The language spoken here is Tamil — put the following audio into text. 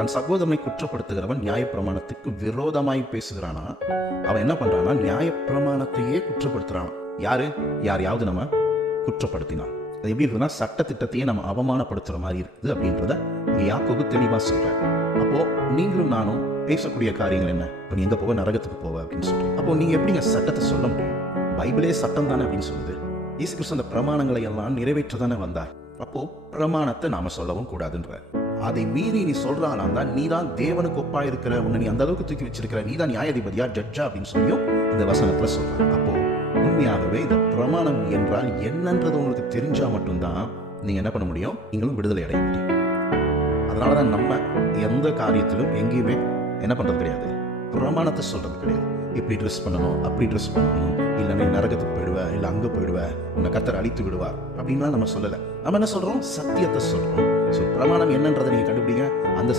தன் சகோதரனை குற்றப்படுத்துகிறவன் நியாயப்பிரமாணத்துக்கு விரோதமாய் பேசுகிறானா, அவன் என்ன பண்றானா, நியாயப்பிரமாணத்தையே குற்றப்படுத்துறான். யாரையாவது நம்ம குற்றப்படுத்தினான். அது எப்படி இருக்குன்னா, சட்ட திட்டத்தையே நம்ம அவமானப்படுத்துற மாதிரி இருக்குது அப்படின்றத யாக்கோபு தெளிவா சொல்றாரு. அப்போ நீங்களும் நானும் பேசக்கூடிய காரியங்கள் என்ன? இப்போ நீ எங்க போவ, நரகத்துக்கு போவ அப்படின்னு சொல்றீங்க. அப்போ நீங்க எப்படிங்க சட்டத்தை சொல்ல முடியும்? பைபிளே சட்டம் தானே அப்படின்னு சொல்லுது. இயேசு கிறிஸ்து அந்த பிரமாணங்களை எல்லாம் நிறைவேற்றதானே வந்தார். அப்போ பிரமாணத்தை நாம சொல்லவும் கூடாதுன்ற, அதை மீறி நீ சொல்றானா தான் நீ தான் தேவனுக்கு ஒப்பா இருக்கிற, உன்னை நீ அந்த அளவுக்கு தூக்கி வச்சிருக்கிற, நீ தான் நியாயாதிபதியா, ஜட்ஜா அப்படின்னு சொல்லியும் இந்த வசனத்துல சொல்ற. அப்போ உண்மையாகவே இந்த பிரமாணம் என்றால் என்னன்றது உங்களுக்கு தெரிஞ்சா மட்டும்தான் நீங்க என்ன பண்ண முடியும், நீங்களும் விடுதலை அடைய முடியும். அதனாலதான் நம்ம எந்த காரியத்திலும் எங்கேயுமே என்ன பண்றது கிடையாது, பிரமாணத்தை சொல்றது கிடையாது. இப்படி ட்ரெஸ் பண்ணணும், அப்படி ட்ரெஸ் பண்ணணும், இல்லை நீ நரகத்துக்கு போயிடுவ, இல்லை அங்கே போயிடுவ, உன்னை கர்த்தர் அழித்து விடுவார் அப்படின்லாம் நம்ம சொல்லலை. நம்ம என்ன சொல்றோம், சத்தியத்தை சொல்றோம். ஸோ பிரமாணம் என்னன்றதை நீங்க கண்டுபிடிங்க. அந்த